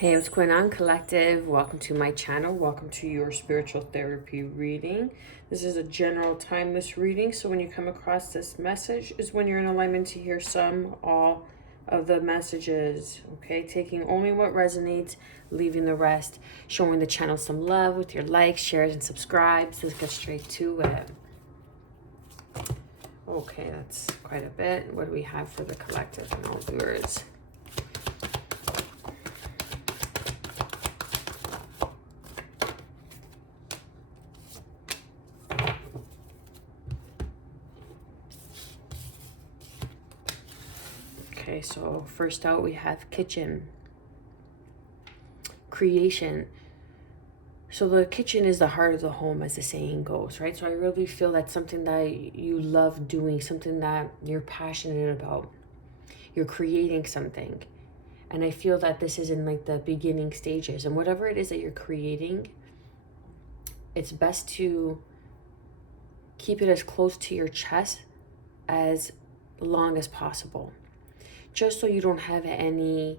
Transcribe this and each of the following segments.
Hey, what's going on, collective? Welcome to my channel. Welcome to your spiritual therapy reading. This is a general timeless reading, so when you come across this message is when you're in alignment to hear some, all of the messages. Okay, taking only what resonates, leaving the rest, showing the channel some love with your likes, shares, and subscribes. Let's get straight to it. Okay, that's quite a bit. What do we have for the collective and all viewers? Okay, so first out we have kitchen, creation. So the kitchen is the heart of the home, as the saying goes, right? So I really feel that's something that you love doing, something that you're passionate about. You're creating something. And I feel that this is in like the beginning stages. And whatever it is that you're creating, it's best to keep it as close to your chest as long as possible, just so you don't have any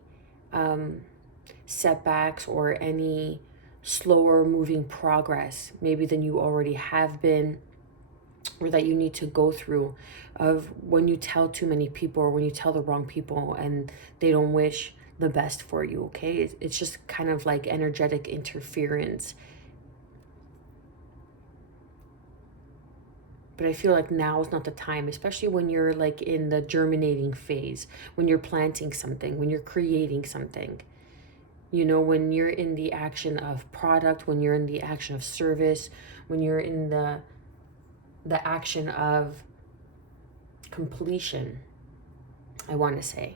setbacks or any slower moving progress maybe than you already have been, or that you need to go through, of when you tell too many people or when you tell the wrong people and they don't wish the best for you. Okay, it's just kind of like energetic interference. But I feel like now is not the time, especially when you're like in the germinating phase, when you're planting something, when you're creating something. You know, when you're in the action of product, when you're in the action of service, when you're in the action of completion, I want to say,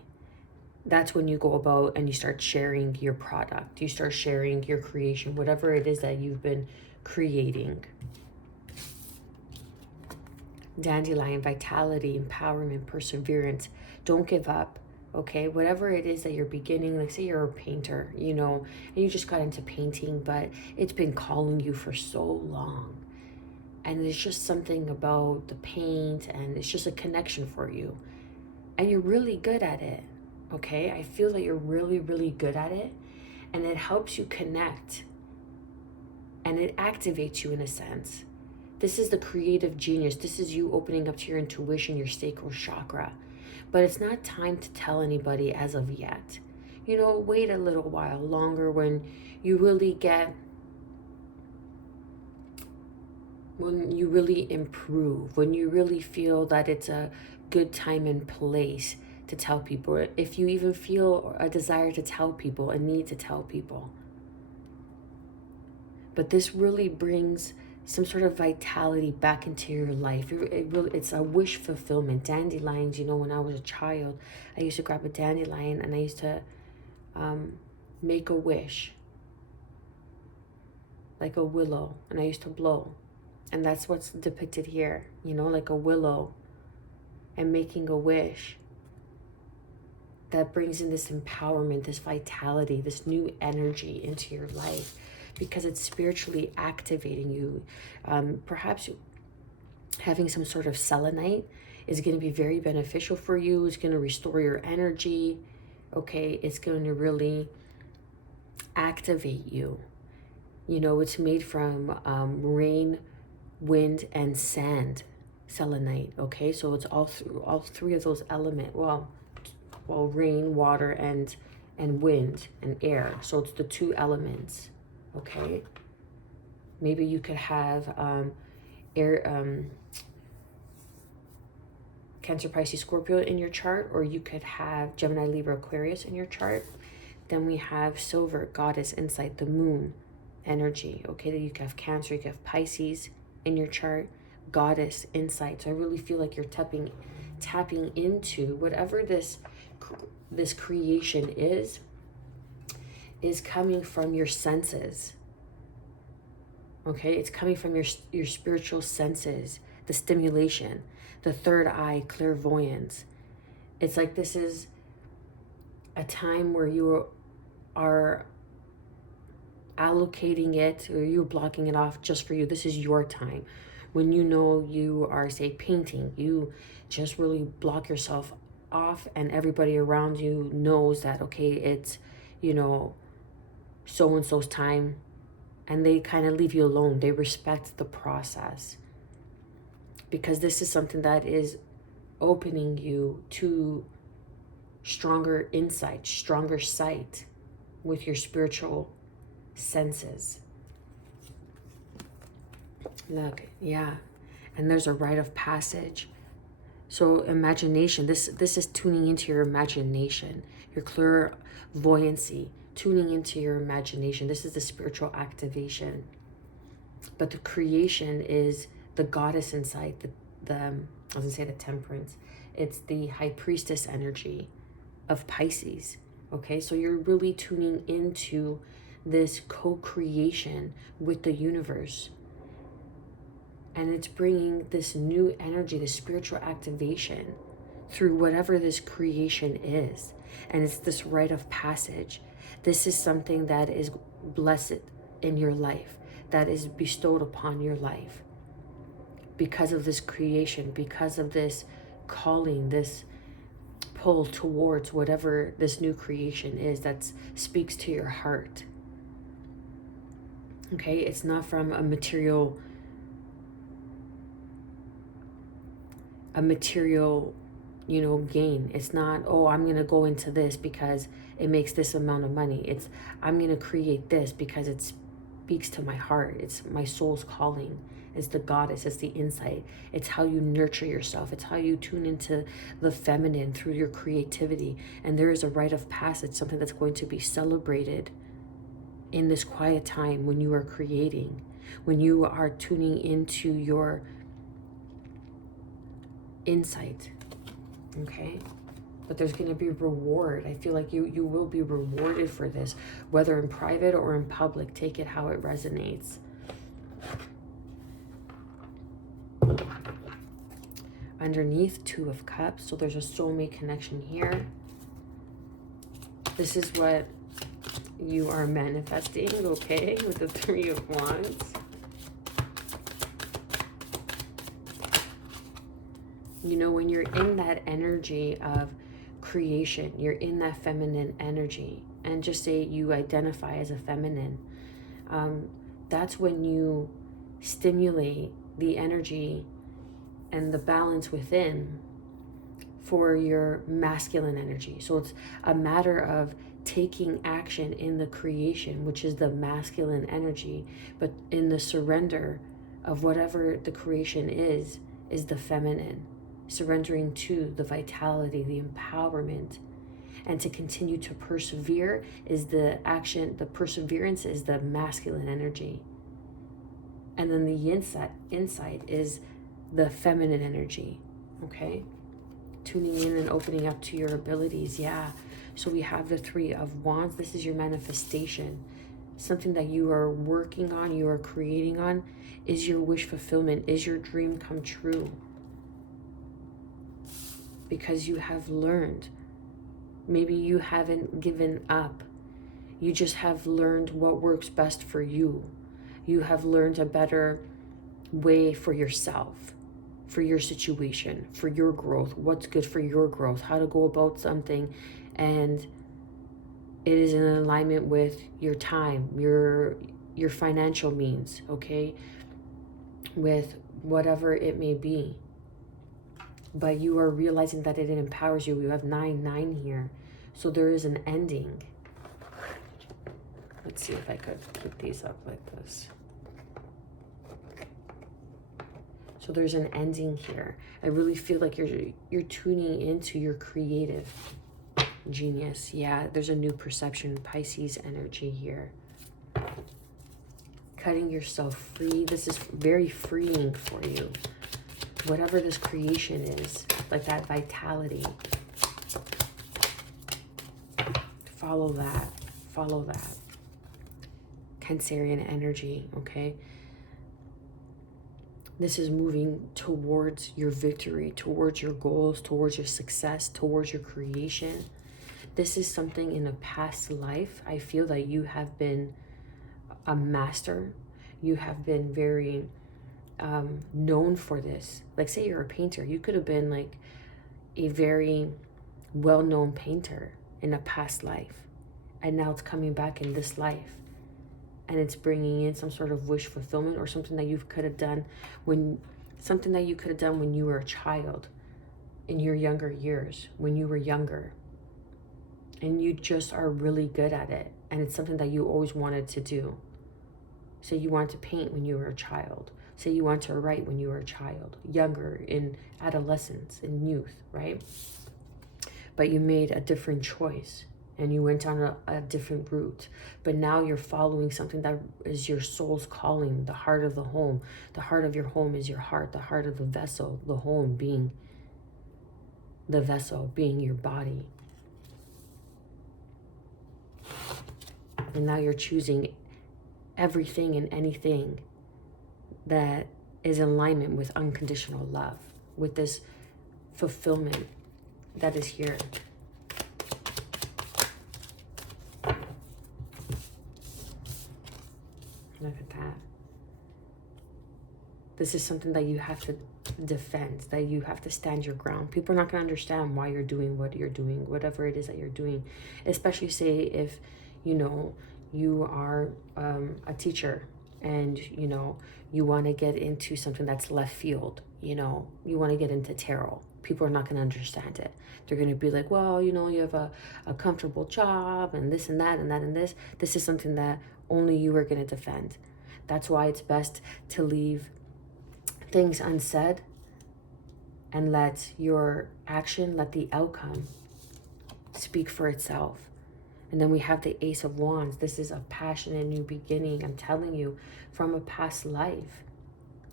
that's when you go about and you start sharing your product. You start sharing your creation, whatever it is that you've been creating. Dandelion, vitality, empowerment, perseverance. Don't give up. Okay, whatever it is that you're beginning, like say you're a painter, you know, and you just got into painting, but it's been calling you for so long. And there's just something about the paint and it's just a connection for you. And you're really good at it. Okay, I feel that you're really, really good at it. And it helps you connect. And it activates you in a sense. This is the creative genius. This is you opening up to your intuition, your sacral chakra. But it's not time to tell anybody as of yet. You know, wait a little while longer when you really improve, when you really feel that it's a good time and place to tell people. If you even feel a desire to tell people, a need to tell people. But this really brings some sort of vitality back into your life. It's a wish fulfillment. Dandelions, you know, when I was a child, I used to grab a dandelion and I used to make a wish, like a willow, and I used to blow. And that's what's depicted here, you know, like a willow and making a wish. That brings in this empowerment, this vitality, this new energy into your life, because it's spiritually activating you. Perhaps having some sort of selenite is going to be very beneficial for you. It's going to restore your energy. Okay, it's going to really activate you. You know, it's made from rain, wind, and sand, selenite. Okay, so it's all three of those elements. Well, rain, water, and wind and air. So it's the two elements. Okay, maybe you could have air, Cancer, Pisces, Scorpio in your chart, or you could have Gemini, Libra, Aquarius in your chart. Then we have silver, goddess, insight, the moon energy. Okay, then you could have Cancer, you could have Pisces in your chart, goddess, insight. So I really feel like you're tapping into whatever this creation is coming from your senses. Okay, it's coming from your spiritual senses, the stimulation, the third eye, clairvoyance. It's like this is a time where you are allocating it, or you're blocking it off just for you. This is your time. When you know you are, say, painting, you just really block yourself off, and everybody around you knows that, okay, it's, you know, so-and-so's time, and they kind of leave you alone. They respect the process, because this is something that is opening you to stronger insight, stronger sight with your spiritual senses. Look, yeah. And there's a rite of passage. So imagination, this is tuning into your imagination, your clairvoyancy, tuning into your imagination. This is the spiritual activation. But the creation is the goddess inside, I was gonna say the temperance. It's the high priestess energy of Pisces. Okay, so you're really tuning into this co-creation with the universe. And it's bringing this new energy, this spiritual activation through whatever this creation is. And it's this rite of passage. This is something that is blessed in your life, that is bestowed upon your life because of this creation, because of this calling, this pull towards whatever this new creation is that speaks to your heart. Okay, it's not from a material, gain. It's not, oh, I'm going to go into this because it makes this amount of money. It's, I'm going to create this because it speaks to my heart. It's my soul's calling. It's the goddess. It's the insight. It's how you nurture yourself. It's how you tune into the feminine through your creativity. And there is a rite of passage, something that's going to be celebrated in this quiet time when you are creating, when you are tuning into your insight. Okay, but there's going to be reward. I feel like you will be rewarded for this, whether in private or in public. Take it how it resonates. Underneath, Two of Cups. So there's a soulmate connection here. This is what you are manifesting, okay, with the Three of Wands. You know, when you're in that energy of creation, you're in that feminine energy, and just say you identify as a feminine, that's when you stimulate the energy and the balance within for your masculine energy. So it's a matter of taking action in the creation, which is the masculine energy, but in the surrender of whatever the creation is the feminine. Surrendering to the vitality, the empowerment, and to continue to persevere is the action. The perseverance is the masculine energy, and then the insight is the feminine energy. Okay, tuning in and opening up to your abilities. Yeah, so we have the Three of Wands. This is your manifestation, something that you are working on, you are creating on, is your wish fulfillment, is your dream come true. Because you have learned. Maybe you haven't given up. You just have learned what works best for you. You have learned a better way for yourself, for your situation, for your growth, what's good for your growth, how to go about something, and it is in alignment with your time, your financial means, okay? With whatever it may be. But you are realizing that it empowers you. You have 9 here. So there is an ending. Let's see if I could put these up like this. So there's an ending here. I really feel like you're tuning into your creative genius. Yeah, there's a new perception, Pisces energy here. Cutting yourself free. This is very freeing for you. Whatever this creation is, like that vitality. Follow that. Follow that. Cancerian energy, okay? This is moving towards your victory, towards your goals, towards your success, towards your creation. This is something in a past life. I feel that you have been a master. You have been very known for this. Like, say you're a painter, you could have been like a very well-known painter in a past life, and now it's coming back in this life, and it's bringing in some sort of wish fulfillment, or something that you could have done when you were a child, in your younger years, when you were younger, and you just are really good at it, and it's something that you always wanted to do. Say you wanted to paint when you were a child. Say you wanted to write when you were a child, younger, in adolescence, in youth, right? But you made a different choice, and you went on a different route. But now you're following something that is your soul's calling, the heart of the home. The heart of your home is your heart, the heart of the vessel, the home being the vessel, being your body. And now you're choosing everything and anything that is in alignment with unconditional love, with this fulfillment that is here. Look at that. This is something that you have to defend, that you have to stand your ground. People are not going to understand why you're doing what you're doing, whatever it is that you're doing. Especially, say, if, you are a teacher, and, you want to get into something that's left field. You want to get into tarot. People are not going to understand it. They're going to be like, well, you have a comfortable job, and this and that and that and this. This is something that only you are going to defend. That's why it's best to leave things unsaid and let your action, let the outcome speak for itself. And then we have the Ace of Wands. This is a passionate new beginning. I'm telling you, from a past life,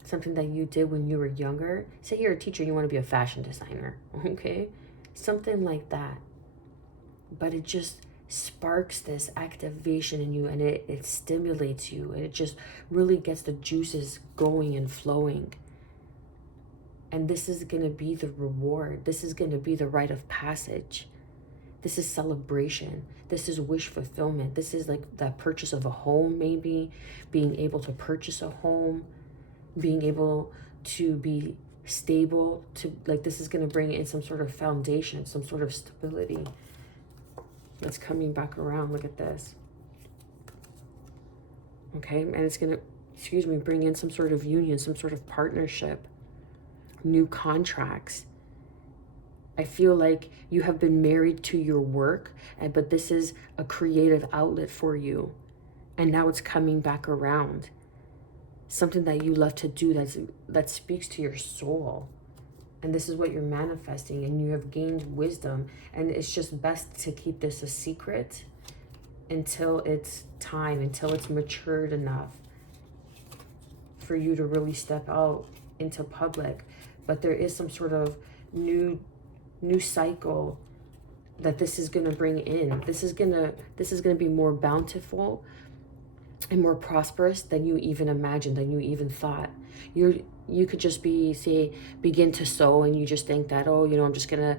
something that you did when you were younger. Say you're a teacher, you want to be a fashion designer, okay? Something like that. But it just sparks this activation in you, and it stimulates you, and it just really gets the juices going and flowing. And this is going to be the reward. This is going to be the rite of passage. This is celebration. This is wish fulfillment. This is like the purchase of a home, maybe being able to purchase a home, being able to be stable, to like, this is going to bring in some sort of foundation, some sort of stability. That's coming back around. Look at this. Okay, and it's going to, bring in some sort of union, some sort of partnership, new contracts. I feel like you have been married to your work, but this is a creative outlet for you. And now it's coming back around. Something that you love to do that speaks to your soul. And this is what you're manifesting, and you have gained wisdom. And it's just best to keep this a secret until it's time, until it's matured enough for you to really step out into public. But there is some sort of new cycle that this is going to bring in. This is going to be more bountiful and more prosperous than you even imagined, than you even thought. You could just begin to sow, and you just think that, I'm just gonna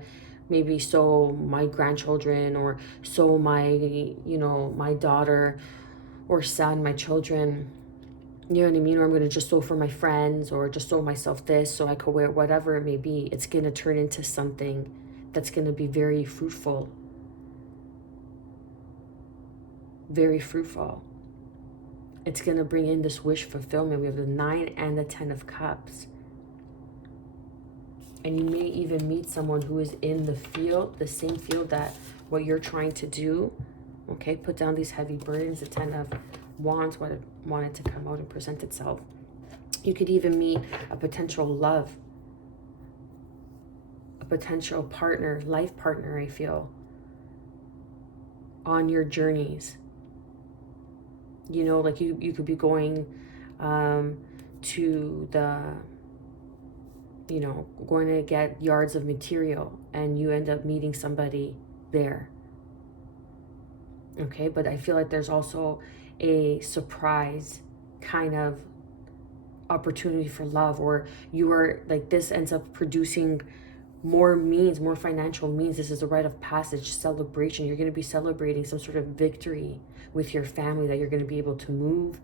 maybe sow my grandchildren, or sow my my daughter or son, my children, you know what I mean? Or I'm gonna just sow for my friends, or just sow myself this so I could wear, whatever it may be. It's gonna turn into something that's gonna be very fruitful. Very fruitful. It's going to bring in this wish fulfillment. We have the 9 and the 10 of Cups. And you may even meet someone who is in the field, the same field that what you're trying to do. Okay, put down these heavy burdens. The 10 of Wands wanted to come out and present itself. You could even meet a potential love, a potential partner, life partner, I feel, on your journeys. Like you could be going to going to get yards of material, and you end up meeting somebody there. Okay, but I feel like there's also a surprise kind of opportunity for love, or you are like, this ends up producing more means, more financial means. This is a rite of passage, celebration. You're going to be celebrating some sort of victory with your family, that you're going to be able to move,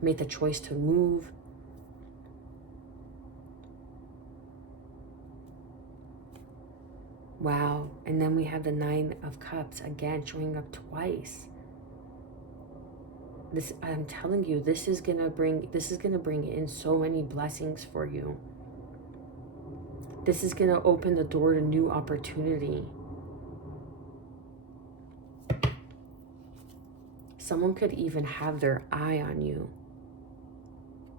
make the choice to move. Wow. And then we have the 9 of Cups again, showing up twice. This, I'm telling you, this is gonna bring in so many blessings for you. This is gonna open the door to new opportunity. Someone could even have their eye on you.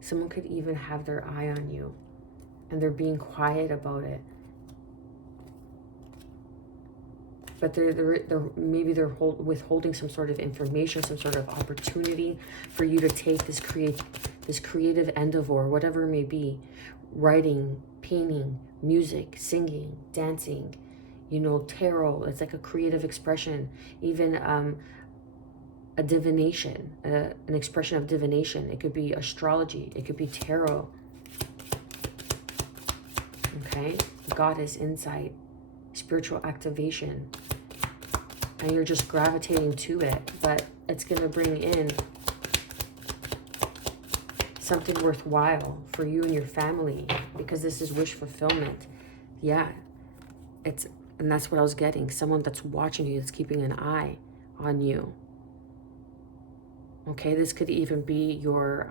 Someone could even have their eye on you, and they're being quiet about it. But they're withholding some sort of information, some sort of opportunity for you to take this creative endeavor, whatever it may be, writing, painting, music, singing, dancing, you know, tarot. It's like a creative expression, even a divination, an expression of divination. It could be astrology, it could be tarot. Okay, goddess insight, spiritual activation, and you're just gravitating to it. But it's going to bring in something worthwhile for you and your family, because this is wish fulfillment. Yeah, and that's what I was getting. Someone that's watching you, that's keeping an eye on you. Okay, this could even be your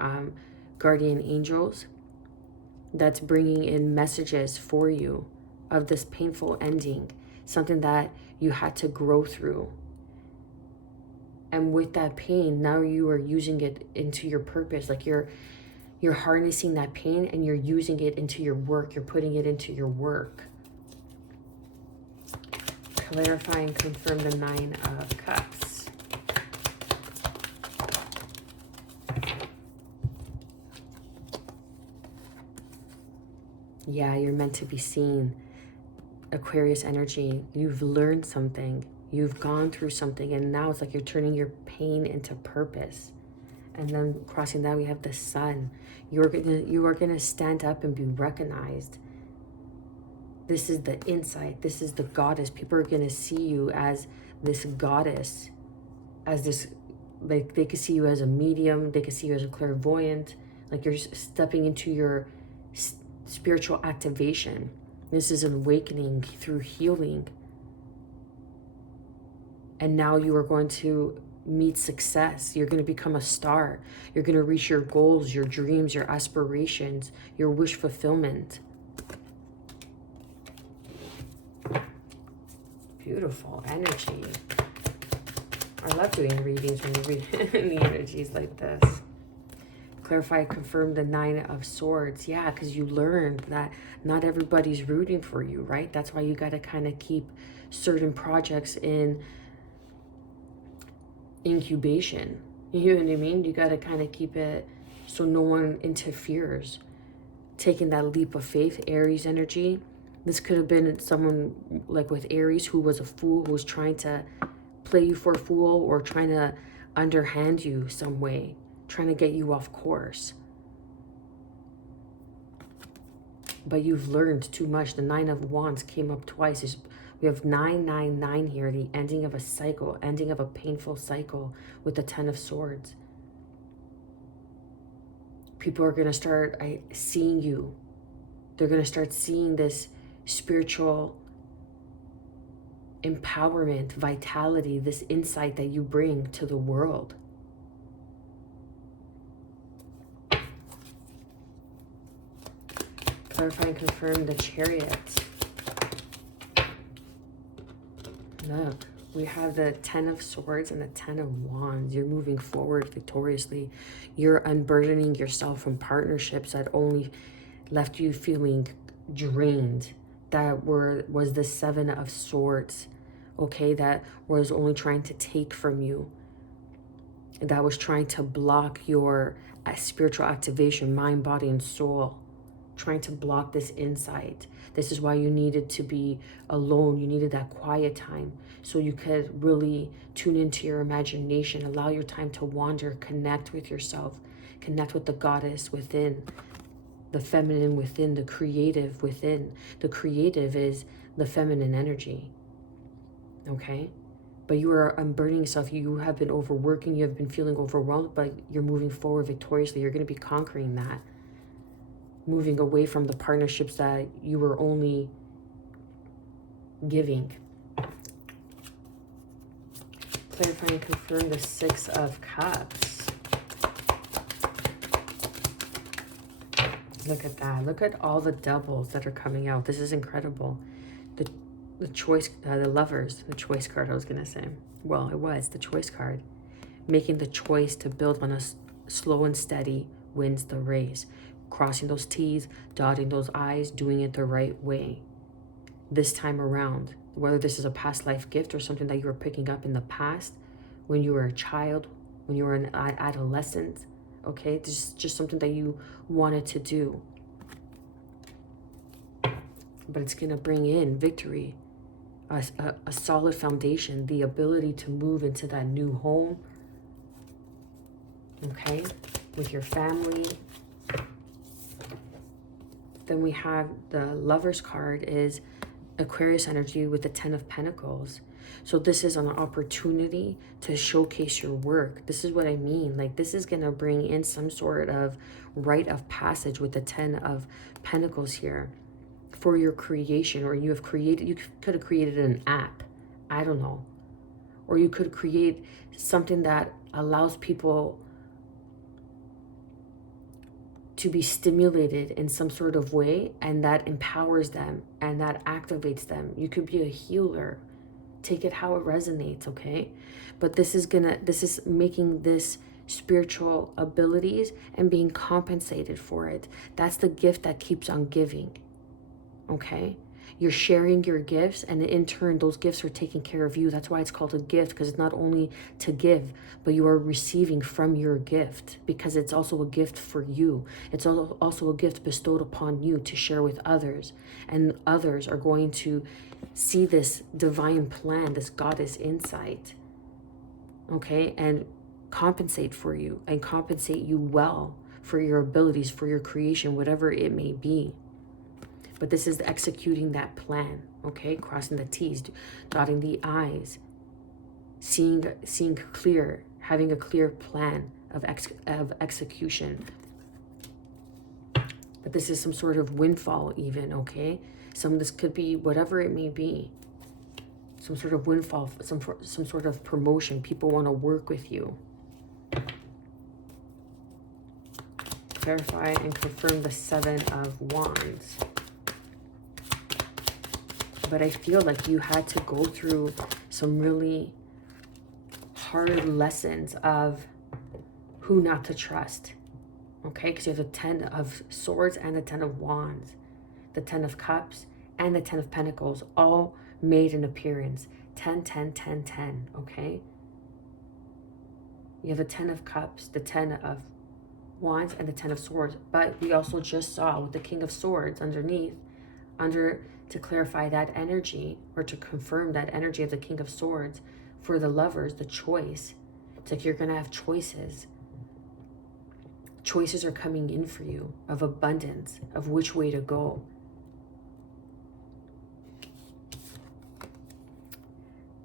guardian angels that's bringing in messages for you of this painful ending, something that you had to grow through. And with that pain, now you are using it into your purpose. Like you're harnessing that pain and you're using it into your work. You're putting it into your work. Clarify and confirm the 9 of Cups. Yeah, you're meant to be seen. Aquarius energy. You've learned something. You've gone through something, and now it's like you're turning your pain into purpose. And then crossing that, we have the Sun. You are gonna stand up and be recognized. This is the insight. This is the goddess. People are gonna see you as this goddess, as this, like they could see you as a medium. They could see you as a clairvoyant. Like you're stepping into your spiritual activation. This is an awakening through healing. And now you are going to meet success. You're going to become a star. You're going to reach your goals, your dreams, your aspirations, your wish fulfillment. Beautiful energy. I love doing readings when you read the energies like this. Clarify, confirm the 9 of Swords. Yeah, because you learned that not everybody's rooting for you, right? That's why you got to kind of keep certain projects in incubation. You know what I mean? You got to kind of keep it so no one interferes. Taking that leap of faith, Aries energy. This could have been someone like with Aries who was a fool, who was trying to play you for a fool or trying to underhand you some way, trying to get you off course. But you've learned too much. The 9 of Wands came up twice. We have 999 here, the ending of a cycle, ending of a painful cycle with the 10 of Swords. People are going to start seeing you. They're going to start seeing this spiritual empowerment, vitality, this insight that you bring to the world. Clarify and confirm the Chariot. Look, we have the 10 of Swords and the 10 of Wands. You're moving forward victoriously. You're unburdening yourself from partnerships that only left you feeling drained. That was the 7 of Swords, okay? That was only trying to take from you. That was trying to block your spiritual activation, mind, body, and soul. Trying to block this insight. This is why you needed to be alone. You needed that quiet time so you could really tune into your imagination, allow your time to wander, connect with yourself, connect with the goddess within, the feminine within, the creative within. The creative is the feminine energy, okay? But you are unburdening yourself. You have been overworking. You have been feeling overwhelmed, but you're moving forward victoriously. You're going to be conquering that. Moving away from the partnerships that you were only giving. Clarify and confirm the 6 of Cups. Look at that. Look at all the doubles that are coming out. This is incredible. The choice, the lovers, the choice card I was going to say. Well, it was the choice card. Making the choice to build on a slow and steady wins the race. Crossing those T's, dotting those I's, doing it the right way. This time around, whether this is a past life gift or something that you were picking up in the past, when you were a child, when you were an adolescent, okay? This is just something that you wanted to do. But it's going to bring in victory, a solid foundation, the ability to move into that new home, okay, with your family. Then we have the Lover's card is Aquarius energy with the 10 of Pentacles. So this is an opportunity to showcase your work. This is what I mean. Like, this is going to bring in some sort of rite of passage with the 10 of Pentacles here for your creation. Or you could have created an app. I don't know. Or you could create something that allows people to be stimulated in some sort of way, and that empowers them and that activates them. You could be a healer. Take it how it resonates, okay? But this is making this spiritual abilities and being compensated for it. That's the gift that keeps on giving, okay? You're sharing your gifts, and in turn, those gifts are taking care of you. That's why it's called a gift, because it's not only to give, but you are receiving from your gift, because it's also a gift for you. It's also a gift bestowed upon you to share with others, and others are going to see this divine plan, this goddess insight, okay, and compensate for you, and compensate you well for your abilities, for your creation, whatever it may be. But this is executing that plan, okay? Crossing the T's, dotting the I's, seeing clear, having a clear plan of execution. But this is some sort of windfall even, okay? This could be whatever it may be. Some sort of windfall, some sort of promotion. People want to work with you. Clarify and confirm the 7 of Wands. But I feel like you had to go through some really hard lessons of who not to trust. Okay, because you have the 10 of Swords and the 10 of Wands. The 10 of Cups and the 10 of Pentacles all made an appearance. 10, 10, 10, 10, okay? You have the 10 of Cups, the 10 of Wands, and the 10 of Swords. But we also just saw with the King of Swords underneath, to clarify that energy, or to confirm that energy of the King of Swords for the lovers, the choice. It's like you're going to have choices. Choices are coming in for you of abundance, of which way to go.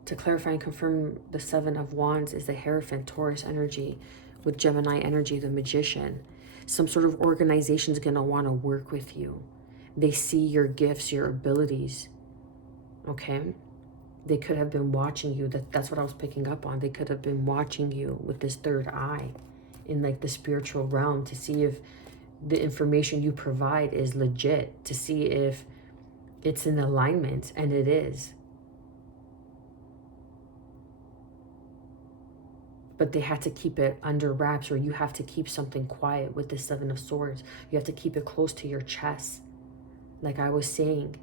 To clarify and confirm the 7 of Wands is the Hierophant, Taurus energy, with Gemini energy, the Magician. Some sort of organization is going to want to work with you. They see your gifts, your abilities, okay? They could have been watching you. That's what I was picking up on. They could have been watching you with this third eye in like the spiritual realm to see if the information you provide is legit, to see if it's in alignment, and it is. But they had to keep it under wraps, or you have to keep something quiet with the 7 of Swords. You have to keep it close to your chest. Like I was saying,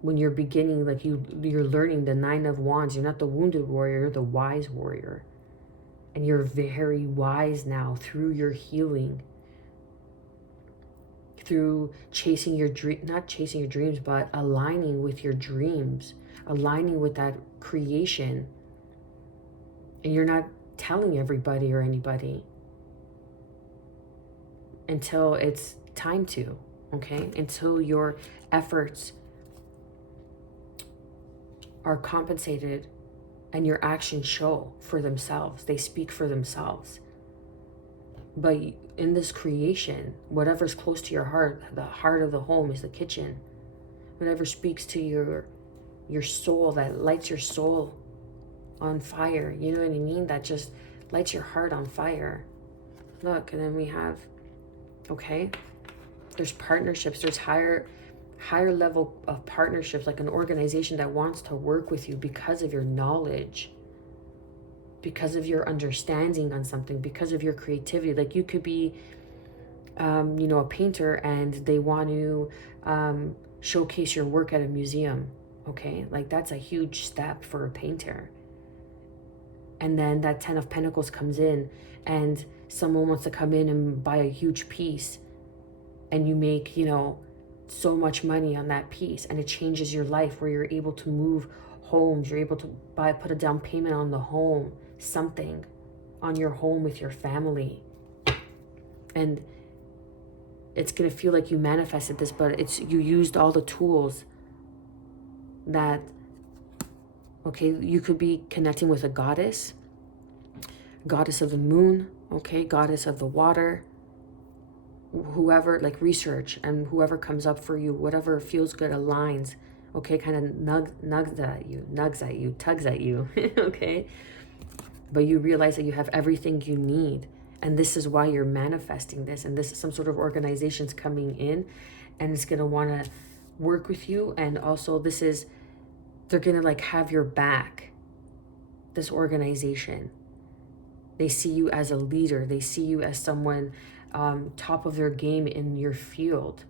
when you're beginning, like you're learning the 9 of Wands, you're not the wounded warrior, you're the wise warrior. And you're very wise now through your healing, through chasing your dream, not chasing your dreams, but aligning with your dreams, aligning with that creation. And you're not telling everybody or anybody until it's time to. Okay, until your efforts are compensated and your actions show for themselves. They speak for themselves. But in this creation, whatever's close to your heart, the heart of the home is the kitchen. Whatever speaks to your soul, that lights your soul on fire. You know what I mean? That just lights your heart on fire. Look, and then we have, okay, There's partnerships, there's higher level of partnerships, like an organization that wants to work with you because of your knowledge, because of your understanding on something, because of your creativity. Like you could be a painter, and they want to showcase your work at a museum. Okay, like that's a huge step for a painter. And then that 10 of Pentacles comes in, and someone wants to come in and buy a huge piece, and you make so much money on that piece, and it changes your life, where you're able to move homes, you're able to put a down payment on the home, something on your home with your family. And it's going to feel like you manifested this, but you used all the tools that, okay, you could be connecting with a goddess of the moon, okay, goddess of the water, whoever, like research, and whoever comes up for you, whatever feels good, aligns, okay, kind of tugs at you, okay, but you realize that you have everything you need, and this is why you're manifesting this, and this is some sort of organization's coming in, and it's going to want to work with you, and also they're going to like have your back, this organization. They see you as a leader. They see you as someone top of their game in your field.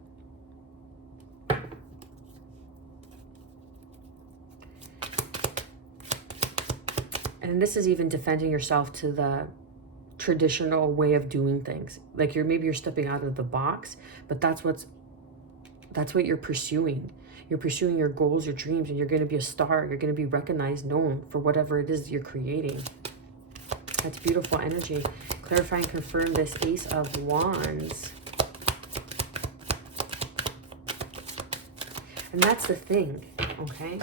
And this is even defending yourself to the traditional way of doing things. Like maybe you're stepping out of the box, but that's what you're pursuing. You're pursuing your goals, your dreams, and you're going to be a star. You're going to be recognized, known for whatever it is you're creating. That's beautiful energy. Clarify and confirm this Ace of Wands. And that's the thing, okay?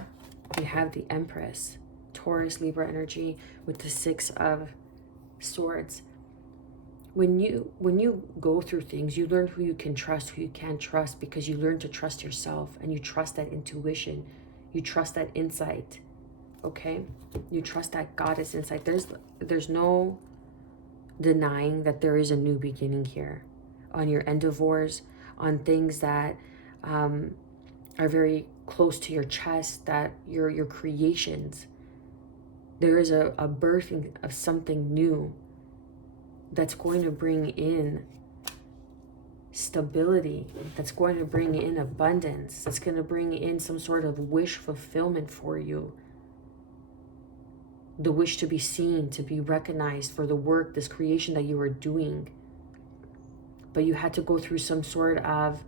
We have the Empress, Taurus, Libra energy with the Six of Swords. When you go through things, you learn who you can trust, who you can't trust, because you learn to trust yourself, and you trust that intuition. You trust that insight, okay? You trust that goddess insight. There's no denying that there is a new beginning here on your endeavors, on things that are very close to your chest, that your creations. There is a birthing of something new that's going to bring in stability, that's going to bring in abundance, that's going to bring in some sort of wish fulfillment for you. The wish to be seen, to be recognized for the work, this creation that you were doing. But you had to go through some sort of,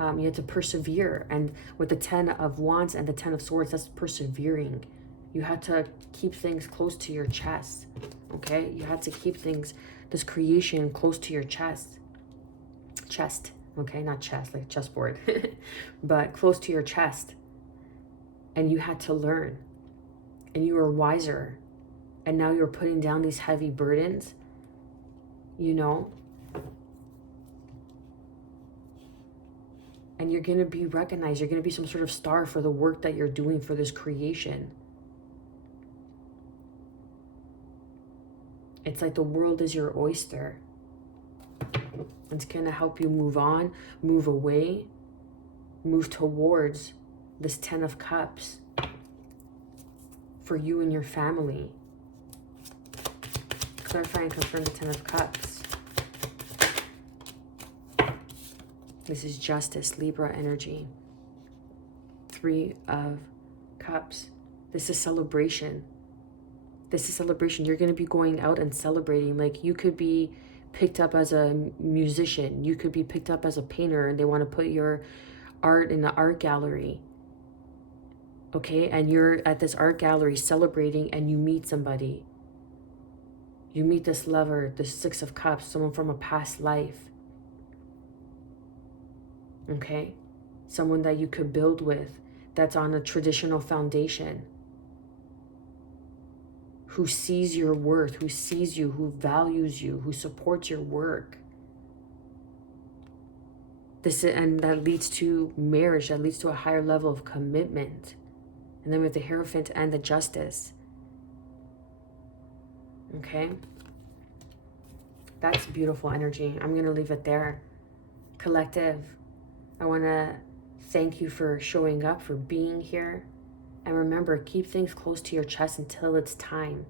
you had to persevere. And with the 10 of Wands and the 10 of Swords, that's persevering. You had to keep things close to your chest, okay? You had to keep things, this creation, close to your chest, okay? Not chest, like chessboard, but close to your chest. And you had to learn, and you were wiser. And now you're putting down these heavy burdens, and you're going to be recognized. You're going to be some sort of star for the work that you're doing for this creation. It's like the world is your oyster. It's going to help you move on, move away, move towards this 10 of Cups for you and your family. Clarify and confirm the 10 of Cups. This is Justice, Libra energy. 3 of Cups. This is celebration. This is celebration. You're going to be going out and celebrating. Like you could be picked up as a musician. You could be picked up as a painter, and they want to put your art in the art gallery. Okay, and you're at this art gallery celebrating, and you meet somebody. You meet this lover, this 6 of Cups, someone from a past life. Okay? Someone that you could build with, that's on a traditional foundation. Who sees your worth, who sees you, who values you, who supports your work. And that leads to marriage, that leads to a higher level of commitment. And then with the Hierophant and the Justice. Okay? That's beautiful energy. I'm going to leave it there. Collective, I want to thank you for showing up, for being here. And remember, keep things close to your chest until it's time.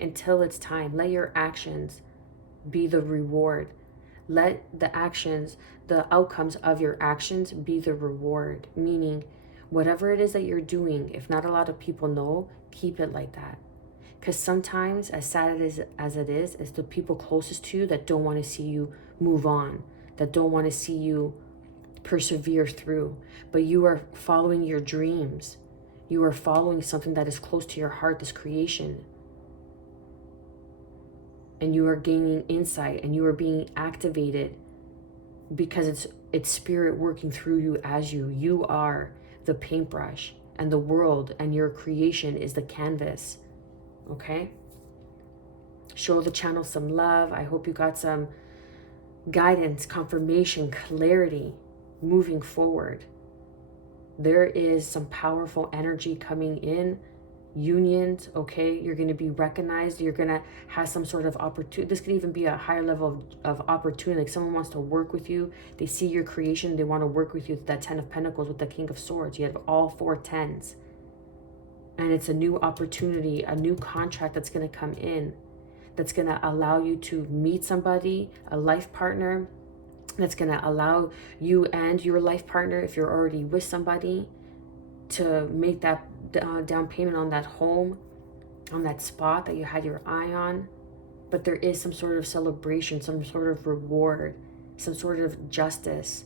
Until it's time. Let your actions be the reward. Let the actions, the outcomes of your actions be the reward. Meaning, whatever it is that you're doing, if not a lot of people know, keep it like that. Because sometimes, as sad as it is, it's the people closest to you that don't want to see you move on, that don't want to see you persevere through. But you are following your dreams. You are following something that is close to your heart, this creation. And you are gaining insight, and you are being activated because it's spirit working through you as you. You are the paintbrush, and the world and your creation is the canvas. Okay? Show the channel some love. I hope you got some guidance, confirmation, clarity moving forward. There is some powerful energy coming in. Unions, okay? You're going to be recognized. You're going to have some sort of opportunity. This could even be a higher level of opportunity. Like someone wants to work with you. They see your creation. They want to work with you. That 10 of Pentacles with the King of Swords. You have all 4 tens. And it's a new opportunity, a new contract that's going to come in. That's going to allow you to meet somebody, a life partner. That's going to allow you and your life partner, if you're already with somebody, to make that down payment on that home, on that spot that you had your eye on. But there is some sort of celebration, some sort of reward, some sort of justice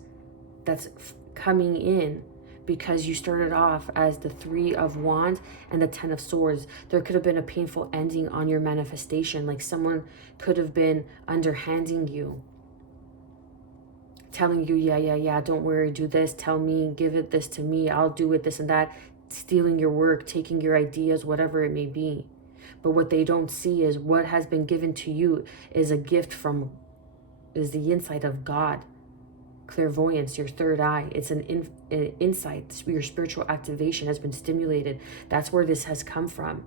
that's coming in because you started off as the 3 of Wands and the 10 of Swords. There could have been a painful ending on your manifestation. Like someone could have been underhanding you, telling you, yeah, don't worry, do this, tell me, give it this to me, I'll do it, this and that, stealing your work, taking your ideas, whatever it may be. But what they don't see is what has been given to you is a gift is the insight of God. Clairvoyance, your third eye. It's an insight. Your spiritual activation has been stimulated. That's where this has come from.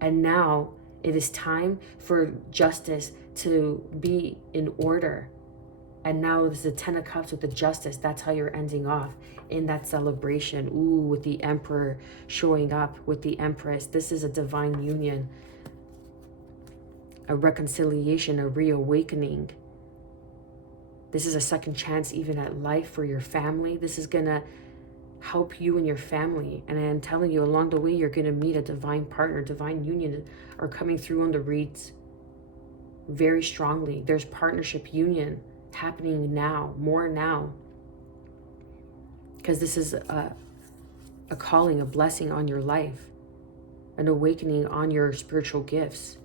And now it is time for justice to be in order. And now there's the 10 of Cups with the Justice. That's how you're ending off in that celebration. Ooh, with the Emperor showing up, with the Empress. This is a divine union, a reconciliation, a reawakening. This is a second chance even at life for your family. This is going to help you and your family. And I'm telling you, along the way, you're going to meet a divine partner. Divine union are coming through on the reads very strongly. There's partnership union happening now, more now. Because this is a calling, a blessing on your life. An awakening on your spiritual gifts.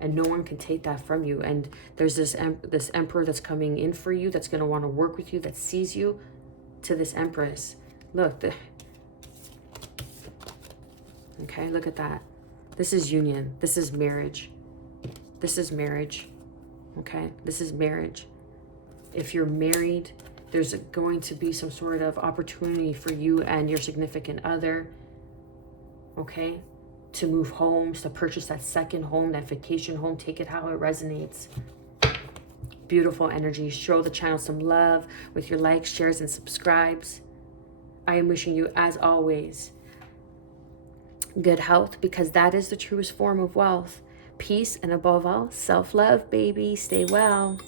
And no one can take that from you. And there's this emperor that's coming in for you, that's going to want to work with you, that sees you, to this Empress. Look. Okay, look at that. This is union. This is marriage. This is marriage. Okay, this is marriage. If you're married, there's going to be some sort of opportunity for you and your significant other. Okay, to move homes, to purchase that second home, that vacation home. Take it how it resonates. Beautiful energy. Show the channel some love with your likes, shares, and subscribes. I am wishing you, as always, good health, because that is the truest form of wealth. Peace, and above all, self-love, baby. Stay well.